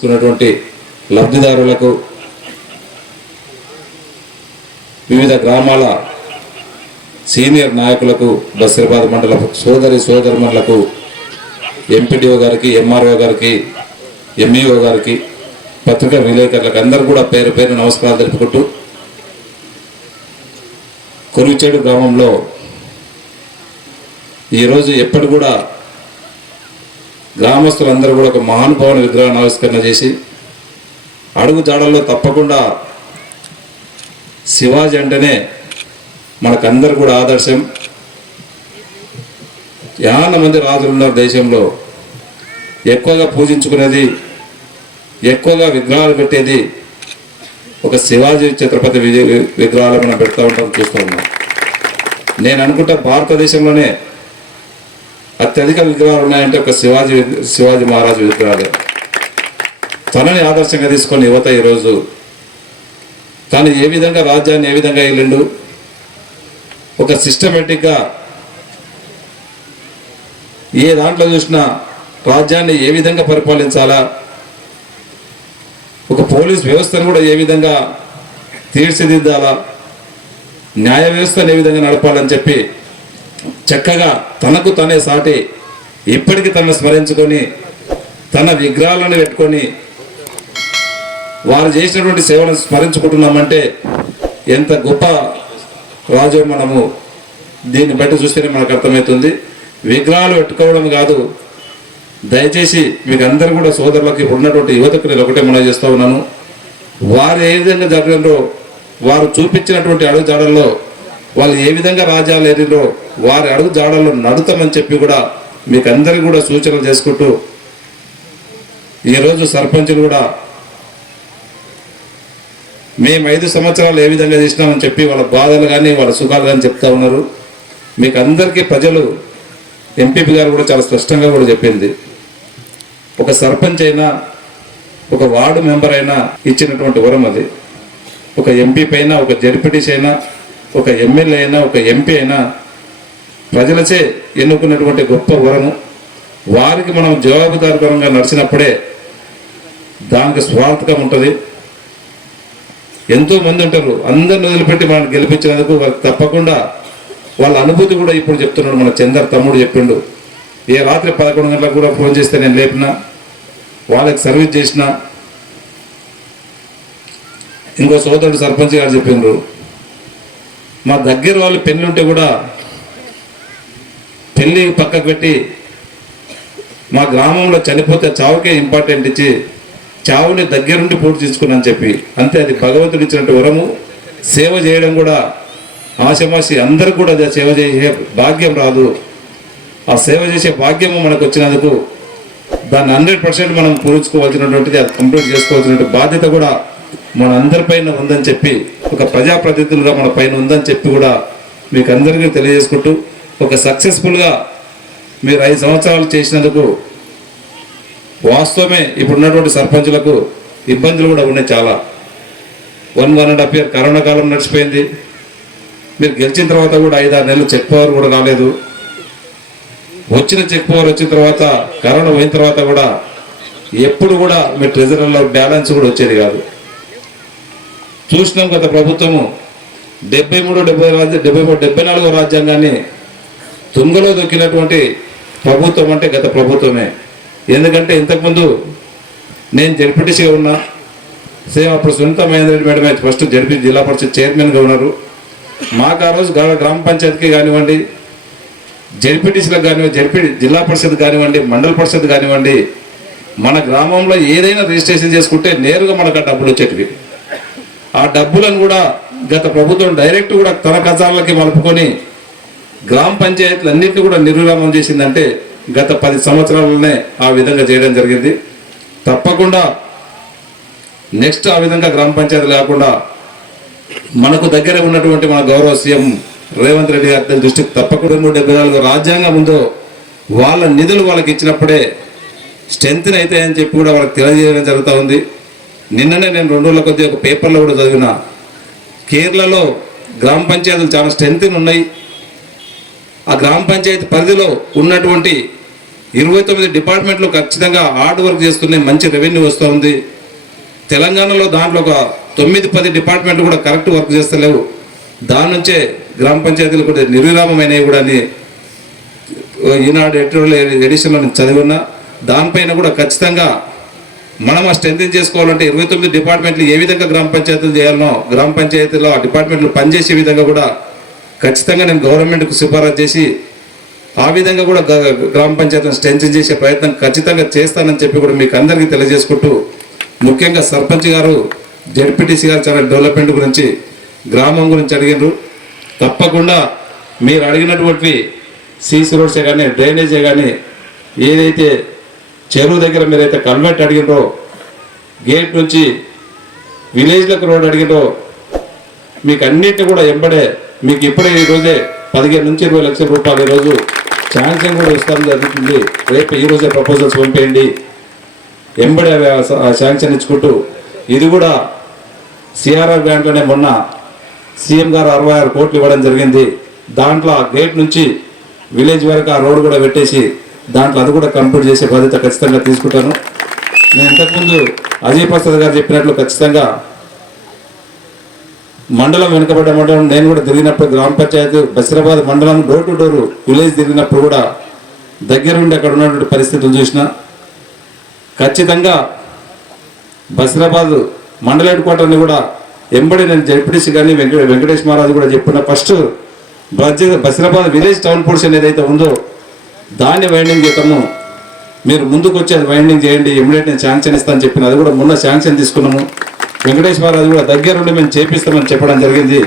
తీసుకున్నటువంటి లబ్ధిదారులకు, వివిధ గ్రామాల సీనియర్ నాయకులకు, బస్తిరాబాద్ మండల సోదరులకు, ఎంపీడీఓ గారికి, ఎంఆర్ఓ గారికి, ఎంఈఓ గారికి, పత్రికా విలేకరులకు అందరూ కూడా పేరు పేరు నమస్కారాలు తెలుపుకుంటూ, కొరివిచేడు గ్రామంలో ఈరోజు ఎప్పటి కూడా గ్రామస్తులందరూ కూడా ఒక మహానుభావుని విగ్రహాన్ని ఆవిష్కరణ చేసి అడుగు జాడల్లో తప్పకుండా శివాజీ అంటేనే మనకందరు కూడా ఆదర్శం. చాలా మంది రాజులు ఉన్నారు దేశంలో, ఎక్కువగా పూజించుకునేది, ఎక్కువగా విగ్రహాలు పెట్టేది ఒక శివాజీ ఛత్రపతి విగ్రహాలు మనం పెడతా ఉంటాం, చూస్తూ ఉన్నాం. నేను అనుకుంటా భారతదేశంలోనే అత్యధిక విగ్రహాలు ఉన్నాయంటే ఒక శివాజీ మహారాజు విగ్రహాలే. తనని ఆదర్శంగా తీసుకొని యువత ఈరోజు తను ఏ విధంగా రాజ్యాన్ని ఏ విధంగా వెళ్ళిండు, ఒక సిస్టమేటిక్గా ఏ దాంట్లో చూసినా రాజ్యాన్ని ఏ విధంగా పరిపాలించాలా, ఒక పోలీస్ వ్యవస్థను కూడా ఏ విధంగా తీర్చిదిద్దాలా, న్యాయ వ్యవస్థను ఏ విధంగా నడపాలని చెప్పి చక్కగా తనకు తనే సాటి ఇప్పటికీ తనను స్మరించుకొని తన విగ్రహాలను పెట్టుకొని వారు చేసినటువంటి సేవలను స్మరించుకుంటున్నామంటే ఎంత గొప్ప రాజు మనము దీన్ని బట్టి చూస్తేనే మనకు అర్థమవుతుంది. విగ్రహాలు పెట్టుకోవడం కాదు, దయచేసి మీకు అందరూ కూడా సోదరులకి ఉన్నటువంటి యువతకు నేను ఒకటే మనం చేస్తూ ఉన్నాను. వారు ఏ విధంగా జరగడంలో, వారు చూపించినటువంటి అడుగు జాడల్లో వాళ్ళు ఏ విధంగా రాజ్యాలు ఏరిలో వారి అడుగు జాడల్లో నడుతామని చెప్పి కూడా మీకు అందరికీ కూడా సూచనలు చేసుకుంటూ, ఈరోజు సర్పంచులు కూడా మేము 5 సంవత్సరాలు ఏ విధంగా చేసినామని చెప్పి వాళ్ళ బాధలు కానీ వాళ్ళ సుఖాలు కానీ చెప్తా ఉన్నారు. మీకు అందరికీ ప్రజలు, ఎంపీపీ గారు కూడా చాలా స్పష్టంగా కూడా చెప్పింది, ఒక సర్పంచ్ అయినా ఒక వార్డు మెంబర్ అయినా ఇచ్చినటువంటి వరం అది. ఒక ఎంపీ పైన, ఒక జడ్పీటీసీ అయినా, ఒక ఎమ్మెల్యే అయినా, ఒక ఎంపీ అయినా ప్రజలచే ఎన్నుకున్నటువంటి గొప్ప వరము. వారికి మనం జవాబుదారీతనంగా నడిచినప్పుడే దానికి స్వార్థకం ఉంటుంది. ఎంతోమంది ఉంటారు, అందరిని వదిలిపెట్టి మనం గెలిపించినందుకు వారికి తప్పకుండా వాళ్ళ అనుభూతి కూడా ఇప్పుడు చెప్తున్నాడు. మన చందర్ తమ్ముడు చెప్పిండు, ఏ రాత్రి 11 గంటలకు కూడా ఫోన్ చేస్తే నేను లేపినా, వాళ్ళకి సర్వీస్ చేసిన. ఇంకో సోదరుడు సర్పంచ్ గారు చెప్పిండ్రు, మా దగ్గర వాళ్ళు పెళ్ళి ఉంటే కూడా పెళ్ళి పక్కకు పెట్టి మా గ్రామంలో చనిపోతే చావుకే ఇంపార్టెంట్ ఇచ్చి చావుని దగ్గరుండి పూర్తి చేసుకున్నాను చెప్పి. అంతే, అది భగవంతుడు ఇచ్చినట్టు వరము. సేవ చేయడం కూడా ఆశమాసి అందరూ కూడా సేవ చేసే భాగ్యం రాదు. ఆ సేవ చేసే భాగ్యము మనకు వచ్చినందుకు దాన్ని 100% మనం పూరించుకోవాల్సినటువంటిది, అది కంప్లీట్ చేసుకోవాల్సిన బాధ్యత కూడా మన అందరిపైన ఉందని చెప్పి, ఒక ప్రజాప్రతినిధులుగా మన పైన ఉందని చెప్పి కూడా మీకు అందరికీ తెలియజేసుకుంటూ, ఒక సక్సెస్ఫుల్గా మీరు 5 సంవత్సరాలు చేసినందుకు వాస్తవమే ఇప్పుడున్నటువంటి సర్పంచులకు ఇబ్బందులు కూడా ఉన్నాయి చాలా. 1.5 year కరోనా కాలం నడిచిపోయింది. మీరు గెలిచిన తర్వాత కూడా 5-6 నెలలు చెక్ పవర్ కూడా రాలేదు. వచ్చిన చెక్ పవర్ వచ్చిన తర్వాత, కరోనా పోయిన తర్వాత కూడా ఎప్పుడు కూడా మీ ట్రెజరీలో బ్యాలెన్స్ కూడా వచ్చేది కాదు. చూసినాం గత ప్రభుత్వము 74వ రాజ్యాంగాన్ని తుంగలో దొక్కినటువంటి ప్రభుత్వం అంటే గత ప్రభుత్వమే. ఎందుకంటే ఇంతకుముందు నేను జడ్పీటీసీగా ఉన్నా, సేమ్ అప్పుడు సునీత మహేందర్ రెడ్డి మేడం అయితే ఫస్ట్ జిల్లా పరిషత్ చైర్మన్గా ఉన్నారు. మాకు ఆ రోజు గ్రామ పంచాయతీకి కానివ్వండి, జడ్పీటీసీలకు కానివ్వండి, జిల్లా పరిషత్ కానివ్వండి, మండల పరిషత్ కానివ్వండి, మన గ్రామంలో ఏదైనా రిజిస్ట్రేషన్ చేసుకుంటే నేరుగా మనకు ఆ డబ్బులు వచ్చేటివి. ఆ డబ్బులను కూడా గత ప్రభుత్వం డైరెక్ట్ కూడా తన ఖజానాలకి మలుపుకొని గ్రామ పంచాయతీలు అన్నింటినీ కూడా నిర్విరామం చేసిందంటే గత 10 సంవత్సరాలనే ఆ విధంగా చేయడం జరిగింది. తప్పకుండా నెక్స్ట్ ఆ విధంగా గ్రామ పంచాయతీలు కాకుండా మనకు దగ్గర ఉన్నటువంటి మన గౌరవ సీఎం రేవంత్ రెడ్డి గారి దృష్టికి తప్పకుండా 74 రాజ్యాంగం ఉందో వాళ్ళ నిధులు వాళ్ళకి ఇచ్చినప్పుడే స్ట్రెంత్ అవుతాయని చెప్పి కూడా వాళ్ళకి తెలియజేయడం జరుగుతూ ఉంది. నిన్ననే నేను 2 రోజుల కొద్ది ఒక పేపర్లో కూడా చదివిన, కేరళలో గ్రామ పంచాయతీలు చాలా స్ట్రెంత్ ఉన్నాయి. ఆ గ్రామ పంచాయతీ పరిధిలో ఉన్నటువంటి 29 డిపార్ట్మెంట్లు ఖచ్చితంగా హార్డ్ వర్క్ చేస్తున్నాయి, మంచి రెవెన్యూ వస్తూ ఉంది. తెలంగాణలో దాంట్లో ఒక 9-10 డిపార్ట్మెంట్లు కూడా కరెక్ట్ వర్క్ చేస్తలేవు. దాని నుంచే గ్రామ పంచాయతీలు కూడా నిర్విరామమైనవి కూడా అని ఈనాడు ఎడిషన్లో నేను చదివిన్నా. దానిపైన కూడా ఖచ్చితంగా మనం ఆ స్ట్రెంథెన్ చేసుకోవాలంటే 29 డిపార్ట్మెంట్లు ఏ విధంగా గ్రామ పంచాయతీలు చేయాలనో, గ్రామ పంచాయతీలో ఆ డిపార్ట్మెంట్లు పనిచేసే విధంగా కూడా ఖచ్చితంగా నేను గవర్నమెంట్కు సిఫారసు చేసి ఆ విధంగా కూడా గ్రామ పంచాయతీలను స్ట్రెంథెన్ చేసే ప్రయత్నం ఖచ్చితంగా చేస్తానని చెప్పి కూడా మీకు అందరికీ తెలియజేసుకుంటూ, ముఖ్యంగా సర్పంచ్ గారు, జెడ్పీటీసీ గారు చాలా డెవలప్మెంట్ గురించి, గ్రామం గురించి అడిగినారు. తప్పకుండా మీరు అడిగినటువంటి సీసీ రోడ్సే కానీ, డ్రైనేజే కానీ, ఏదైతే చెరువు దగ్గర మీరైతే కన్వర్ట్ అడిగినరో, గేట్ నుంచి విలేజ్లకు రోడ్ అడిగినరో, మీకు అన్నింటినీ కూడా ఎంబడే మీకు ఇప్పుడే ఈరోజే 15 నుంచి 20 లక్షల రూపాయలు ఈరోజు శాంక్షన్ కూడా ఇస్తాం జరుగుతుంది. రేపు ఈరోజే ప్రపోజల్స్ పంపేయండి, ఎంబడే శాంక్షన్ ఇచ్చుకుంటూ. ఇది కూడా సిఆర్ఆర్ గ్రాంట్లోనే మొన్న సీఎం గారు 66 కోట్లు ఇవ్వడం జరిగింది. దాంట్లో ఆ గేట్ నుంచి విలేజ్ వరకు ఆ రోడ్డు కూడా పెట్టేసి దాంట్లో అది కూడా కంప్లీట్ చేసే బాధ్యత ఖచ్చితంగా తీసుకుంటాను. నేను ఇంతకుముందు అజయ్ ప్రసాద్ గారు చెప్పినట్లు ఖచ్చితంగా మండలం వెనుకబడ్డ మండలం నేను కూడా తిరిగినప్పుడు గ్రామ పంచాయతీ బసిరాబాద్ మండలం డోర్ టు డోర్ విలేజ్ తిరిగినప్పుడు కూడా దగ్గర ఉండి అక్కడ ఉన్నటువంటి పరిస్థితులు చూసిన ఖచ్చితంగా బసిరాబాద్ మండల హెడ్ క్వార్టర్ని కూడా ఎంబడి నేను జడ్పీటీసీ కానీ వెంకటేష్ మహారాజు కూడా చెప్పిన first Basirabad village town portion ఏదైతే ఉందో దాన్ని వైండింగ్ చేద్దాము, మీరు ముందుకు వచ్చి అది వైండింగ్ చేయండి, ఇమ్మీడియట్ నేను శాంక్షన్ ఇస్తానని చెప్పిన అది కూడా మొన్న శాంక్షన్ తీసుకున్నాము. వెంకటేష్ మహారాజు కూడా దగ్గరుండి మేము చేపిస్తామని చెప్పడం జరిగింది.